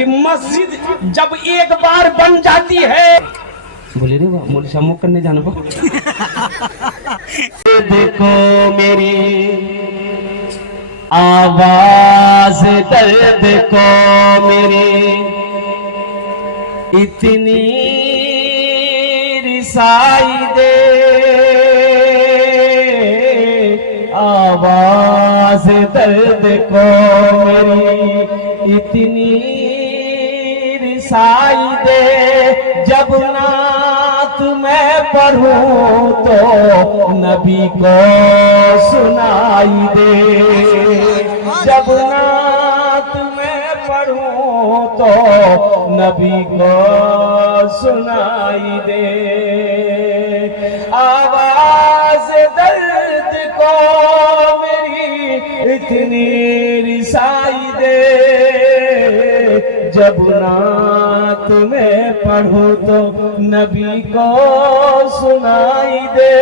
कि मस्जिद जब एक बार बन जाती है, बोले रे वाह मोल शामो करने जाना को देखो मेरी आवाज दर्द को मेरी इतनी रिसाई दे, आवाज दर्द को मेरी इतनी रिसाई दे, जब नात मैं पढ़ूं तो नबी को सुनाई दे, जब नात मैं पढ़ूं तो नबी को सुनाई दे, आवाज दर्द को मेरी इतनी रिसाई दे, जब नात में पढ़ूं तो नबी को सुनाई दे,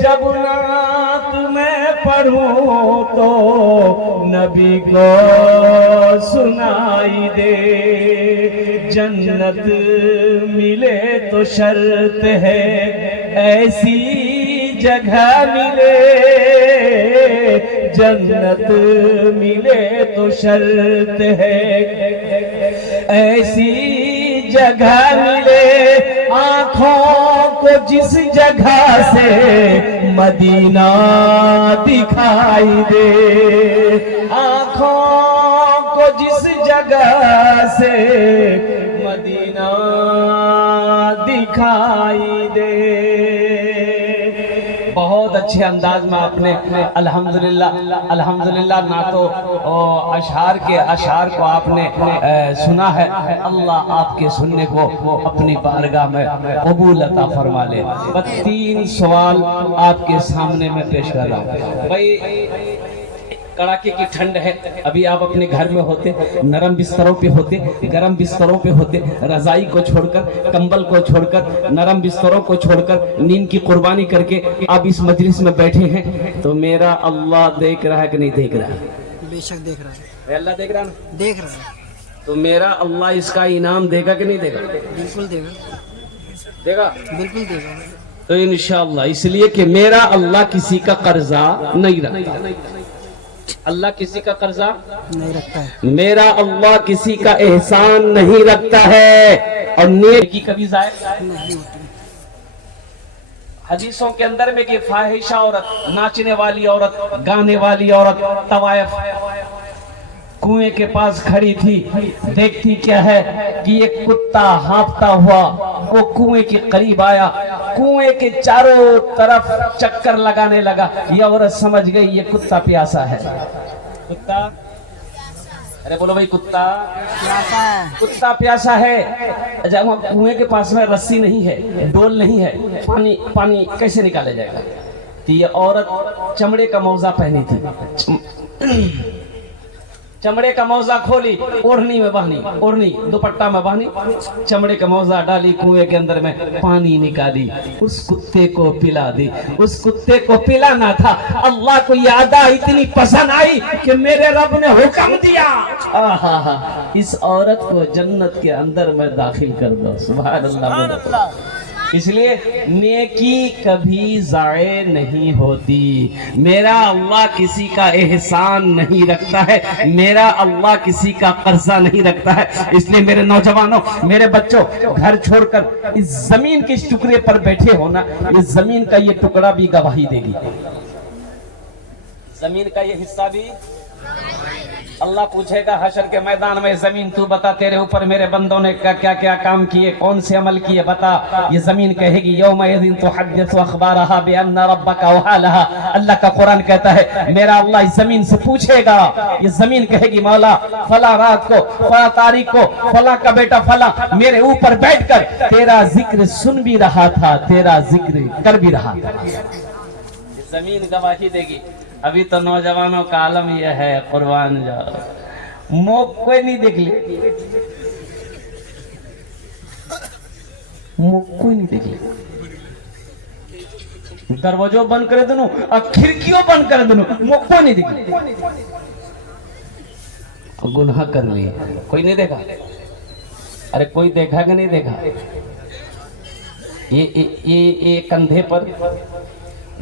जब नात में पढ़ूं तो नबी को सुनाई दे, जन्नत मिले तो शर्त है ऐसी जगह मिले, जन्नत मिले तो शर्त है ऐसी जगह मिले, आँखों को जिस जगह से मदीना दिखाई दे, आँखों को जिस जगह से मदीना दिखाई दे। बहुत अच्छे अंदाज में आपने अल्हम्दुलिल्लाह नातो अशार के अशार को आपने सुना है। अल्लाह आपके सुनने को अपनी बारगाह में कबूल अता फरमा ले। बस 3 सवाल आपके सामने में पेश कर रहा हूँ। भाई कड़ाके की ठंड है, अभी आप अपने घर में होते, नरम बिस्तरों पे होते, गरम बिस्तरों पे होते, रजाई को छोड़कर, कंबल को छोड़कर, नरम बिस्तरों को छोड़कर, नींद की कुर्बानी करके आप इस मजलिस में बैठे हैं, तो मेरा अल्लाह देख रहा है कि नहीं देख रहा है? बेशक देख रहा है। अल्लाह देख रहा है, देख रहा है। तो मेरा अल्लाह इसका इनाम देगा कि नहीं देगा? बिल्कुल देगा, देगा, बिल्कुल देगा। तो इंशाअल्लाह, इसलिए कि मेरा अल्लाह किसी का कर्जा नहीं रखता, अल्लाह किसी का कर्जा नहीं रखता है, मेरा अल्लाह किसी का एहसान नहीं रखता है, और नेकी कभी जायज़ नहीं होती। हदीसों के अंदर में कि फाहिशा औरत, नाचने वाली औरत, गाने वाली औरत तवायफ कुएं के पास खड़ी थी, देखती क्या है कि एक कुत्ता हाँफता हुआ वो कुएं के करीब आया, कुएं के चारों तरफ चक्कर लगाने लगा। ये औरत समझ गई ये कुत्ता प्यासा है। कुत्ता, अरे बोलो भाई, कुत्ता प्यासा है, कुत्ता प्यासा है। जब कुएं के पास में रस्सी नहीं है, डोल नहीं है, पानी कैसे निकाला जाएगा? तो ये औरत चमड़े का मौजा पहनी थी, चमड़े का मौजा खोली, ओढ़नी में बहनी, ओढ़नी दुपट्टा में बहनी, चमड़े का मौजा डाली, कुएं के अंदर में पानी निकाली, उस कुत्ते को पिला दी। उस कुत्ते को पिलाना था। अल्लाह को ये अदा इतनी पसंद आई कि मेरे रब ने हुक्म दिया, आहा, इस औरत को जन्नत के अंदर में दाखिल कर दो। सुभान अल्लाह। इसलिए नेकी कभी जाये नहीं होती। मेरा अल्लाह किसी का एहसान नहीं रखता है, मेरा अल्लाह किसी का कर्जा नहीं रखता है। इसलिए मेरे नौजवानों, मेरे बच्चों, घर छोड़कर इस जमीन के इस टुकड़े पर बैठे हो ना, इस जमीन का ये टुकड़ा भी गवाही देगी, जमीन का ये हिस्सा भी। अल्लाह पूछेगा हशर के मैदान में, जमीन तू बता तेरे ऊपर मेरे बंदों ने क्या क्या क्या काम किए, कौन से अमल किए, बता। ये जमीन कहेगी यौमइज़िन तुहद्दिसु अख़बारहा बिअन्ना रब्बका औहालहा। अल्लाह का कुरान कहता है मेरा अल्लाह इस जमीन से पूछेगा। ये जमीन कहेगी मौला फला रात को, फला तारीख को, फला का बेटा फला मेरे ऊपर बैठकर तेरा जिक्र सुन भी रहा था, तेरा जिक्र कर भी रहा था। जमीन गवाही देगी। अभी तो नौजवानों का आलम यह है, कुर्बान जाओ, मुख कोई नहीं देख ले, मुख कोई नहीं देख ले, दरवाजों बंद करे दोनों और खिड़कियों बंद करे दोनों, मुख कोई नहीं देख ले। गुनाह कर लिए, कोई नहीं देखा, अरे कोई देखा कि नहीं देखा? ये कंधे पर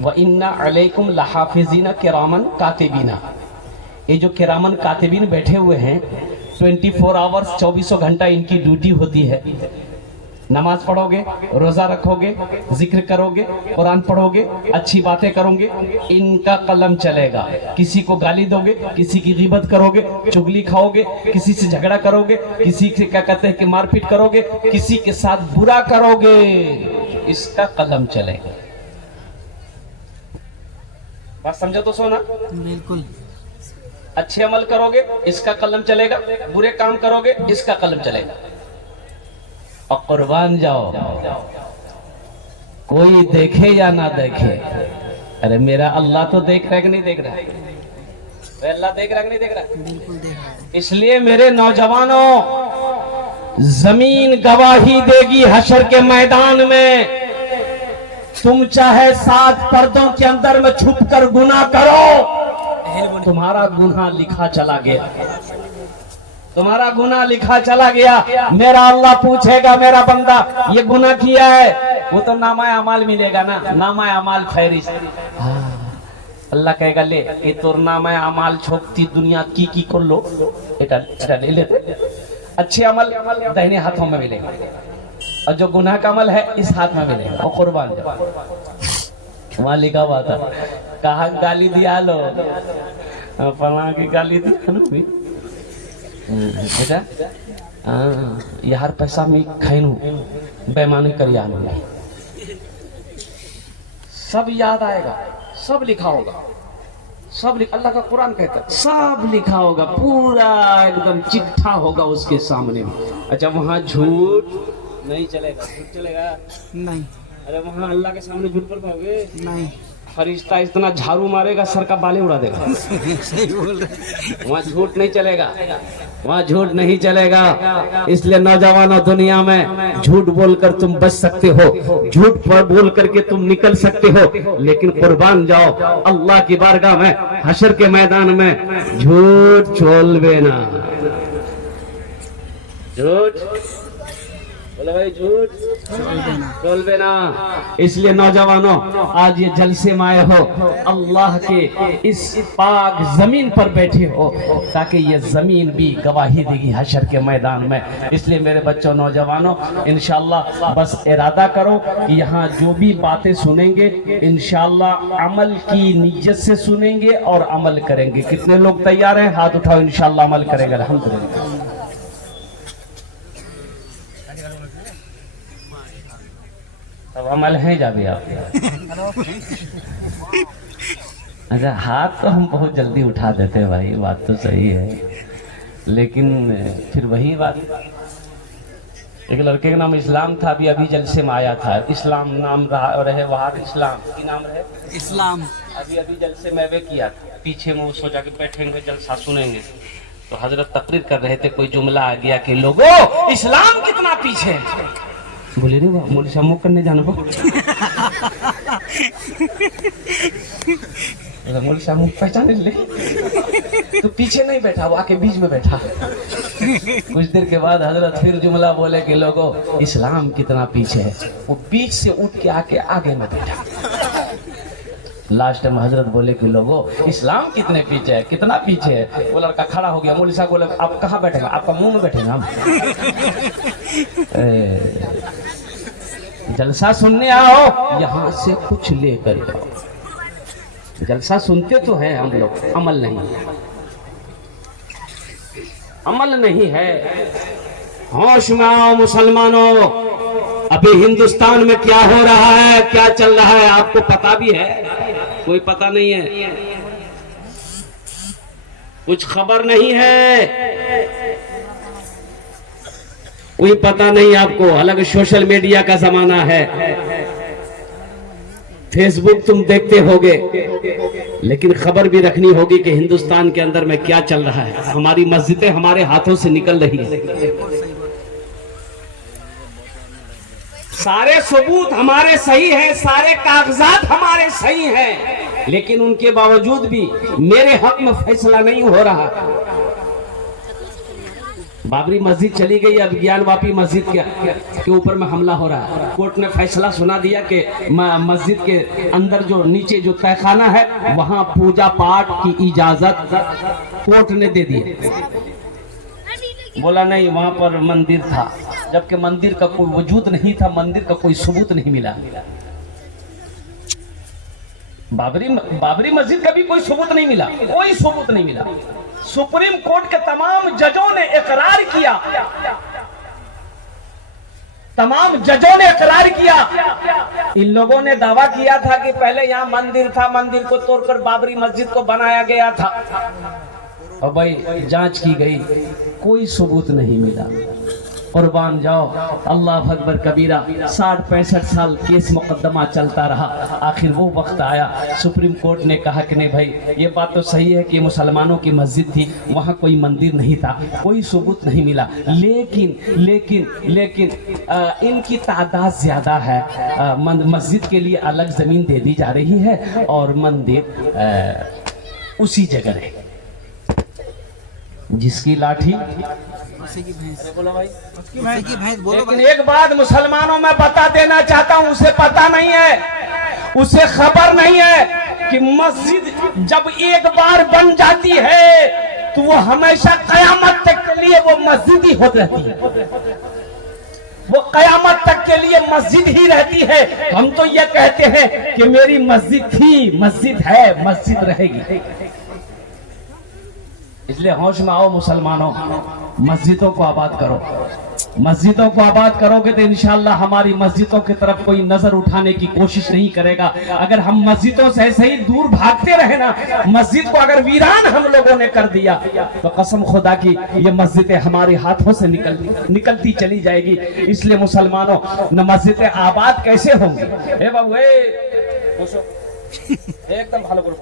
व इन्ना अलैकुम लहाफिज़ीना किरामन कातिबीना, ये जो किरामन कातिबीन बैठे हुए हैं 24 आवर्स 24 घंटा इनकी ड्यूटी होती है। नमाज पढ़ोगे, रोजा रखोगे, जिक्र करोगे, कुरान पढ़ोगे, अच्छी बातें करोगे, इनका कलम चलेगा। किसी को गाली दोगे, किसी की गीबत करोगे, चुगली खाओगे, किसी से झगड़ा करोगे, किसी से क्या कहते हैं कि मारपीट करोगे, किसी के साथ बुरा करोगे, इसका कलम चलेगा। बात समझो तो सोना? बिल्कुल। अच्छे अमल करोगे, इसका कलम चलेगा, बुरे काम करोगे, इसका कलम चलेगा। और कुर्बान जाओ, कोई देखे या ना देखे, अरे मेरा अल्लाह तो देख रहा है कि नहीं देख रहा है? अल्लाह देख रहा है कि नहीं देख रहा? बिल्कुल देख रहा है। इसलिए मेरे नौजवानों, जमीन गवाही देगी हशर के मैदान में। तुम चाहे 7 पर्दों के अंदर में छुप कर गुनाह करो, तुम्हारा गुनाह लिखा चला गया, तुम्हारा गुनाह लिखा चला गया। मेरा अल्लाह पूछेगा, मेरा बंदा ये गुनाह किया है, वो तो नामा अमाल मिलेगा ना, नामा अमाल फहरिस्त। अल्लाह कहेगा ले ये तोर नामा अमाल छोकती दुनिया की कर लो, এটা ले लेते। अच्छे अमल दाहिने हाथों में मिलेगा और जो गुनाह का अमल है इस हाथ में मिलेगा। और कुर्बान जाओ, वहां लिखा हुआ था, कहा गाली दिया लो, फलां की गाली दी बेटा, यार पैसा में खाइनू बेईमानी करिया, सब याद आएगा, सब लिखा होगा, सब अल्लाह का कुरान कहता है सब लिखा होगा, पूरा एकदम चिट्ठा होगा उसके सामने। अच्छा वहां झूठ नहीं चलेगा? झूठ चलेगा? नहीं। अरे वहां अल्लाह के सामने झूठ बोल पाओगे? नहीं। फरिश्ता इतना झाड़ू मारेगा सर का बाले उड़ा देगा। सही बोल रहे। वहाँ झूठ नहीं चलेगा, वहाँ झूठ नहीं चलेगा। इसलिए नौजवानों, दुनिया में झूठ बोलकर तुम बच सकते हो, झूठ पर बोल करके तुम निकल सकते हो, लेकिन कुर्बान जाओ अल्लाह की बारगाह में, हशर के मैदान में झूठ चोलबे ना। झूठ बोलो भाई, झूठ चोलबे ना। इसलिए नौजवानों, आज ये जलसे में आए हो, अल्लाह के इस पाक जमीन पर बैठे हो ताकि ये जमीन भी गवाही देगी हशर के मैदान में। इसलिए मेरे बच्चों, नौजवानों, इंशाअल्लाह बस इरादा करो कि यहाँ जो भी बातें सुनेंगे इंशाअल्लाह अमल की नीयत से सुनेंगे और अमल करेंगे। कितने लोग तैयार हैं? हाथ उठाओ, इंशाअल्लाह अमल करेंगे। अल्हम्दुलिल्लाह। अब अमल है जाबे आप? अच्छा, हाथ तो हम बहुत जल्दी उठा देते हैं भाई, बात तो सही है, लेकिन फिर वही बात, एक लड़के का नाम इस्लाम था, अभी जलसे में आया था, इस्लाम नाम रहे वहाँ, इस्लाम की नाम रहे इस्लाम। अभी जलसे में वे किया, पीछे में वो सोचा कि बैठेंगे जलसा सुनेंगे, तो हजरत तकरीर कर रहे थे, कोई जुमला आ गया कि लोगों इस्लाम कितना पीछे है। बोले रे वाह, मोली मुख करने जाना को मोली साहब मुख पहचाने ले, तो पीछे नहीं बैठा, वो आके बीच में बैठा। कुछ देर के बाद हजरत फिर जुमला बोले कि लोगों इस्लाम कितना पीछे है, वो बीच से उठ के आके आगे में बैठा। लास्ट में हजरत बोले कि लोगों इस्लाम कितने पीछे है, कितना पीछे है। वो लड़का खड़ा हो गया, मौलवी साहब बोले आप कहाँ बैठेगा? आपका मुंह में बैठेगा हम। जलसा सुनने आओ, यहाँ से कुछ लेकर जाओ। जलसा सुनते तो हैं हम लोग, अमल नहीं है, अमल नहीं है। होश में आओ मुसलमानों, अभी हिंदुस्तान में क्या हो रहा है, क्या चल रहा है, आपको पता भी है? कोई पता नहीं है, कुछ खबर नहीं है, कोई पता नहीं आपको। हालांकि सोशल मीडिया का जमाना है, फेसबुक तुम देखते होगे, लेकिन खबर भी रखनी होगी कि हिंदुस्तान के अंदर में क्या चल रहा है। हमारी मस्जिदें हमारे हाथों से निकल रही है, सारे सबूत हमारे सही हैं, सारे कागजात हमारे सही हैं, लेकिन उनके बावजूद भी मेरे हक में फैसला नहीं हो रहा। बाबरी मस्जिद चली गई, अब ज्ञानवापी मस्जिद के ऊपर में हमला हो रहा है। कोर्ट ने फैसला सुना दिया कि मस्जिद के अंदर जो नीचे जो तहखाना है वहां पूजा पाठ की इजाजत कोर्ट ने दे दी। बोला नहीं, वहां पर मंदिर था, जबकि मंदिर का कोई वजूद नहीं था, मंदिर का कोई सबूत नहीं मिला। बाबरी मस्जिद का भी कोई सबूत नहीं मिला, कोई सबूत नहीं मिला। सुप्रीम कोर्ट के तमाम जजों ने इकरार किया, तमाम जजों ने इकरार किया। इन लोगों ने दावा किया था कि पहले यहाँ मंदिर था, मंदिर को तोड़कर बाबरी मस्जिद को बनाया गया था। और भाई जांच की गई, कोई सबूत नहीं मिला। कुर्बान जाओ, अल्लाह अकबर कबीरा। 60-65 साल केस मुकदमा चलता रहा। आखिर वो वक्त आया, सुप्रीम कोर्ट ने कहा कि नहीं भाई, ये बात तो सही है कि मुसलमानों की मस्जिद थी, वहाँ कोई मंदिर नहीं था, कोई सबूत नहीं मिला। लेकिन इनकी तादाद ज्यादा है, मस्जिद के लिए अलग जमीन दे दी जा रही है और मंदिर उसी जगह है। जिसकी लाठी उसी की भैंस, बोलो भाई, उसकी भैंस, बोलो लेकिन एक बात मुसलमानों में बता देना चाहता हूं, उसे पता नहीं है, उसे खबर नहीं है कि मस्जिद जब एक बार बन जाती है तो वो हमेशा कयामत तक के लिए वो मस्जिद ही होती रहती है, वो कयामत तक के लिए मस्जिद ही रहती है। हम तो ये कहते हैं कि मेरी मस्जिद थी, मस्जिद है, मस्जिद रहेगी। इसलिए होश में आओ मुसलमानों, मस्जिदों को आबाद करो। मस्जिदों को आबाद करोगे तो इंशाअल्लाह हमारी मस्जिदों की तरफ कोई नजर उठाने की कोशिश नहीं करेगा। अगर हम मस्जिदों से ऐसे ही दूर भागते रहे ना, मस्जिद को अगर वीरान हम लोगों ने कर दिया तो कसम खुदा की ये मस्जिदें हमारे हाथों से निकलती चली जाएगी। इसलिए मुसलमानों, न मस्जिदें आबाद कैसे होंगी? ए बाबू, एकदम भालो करो।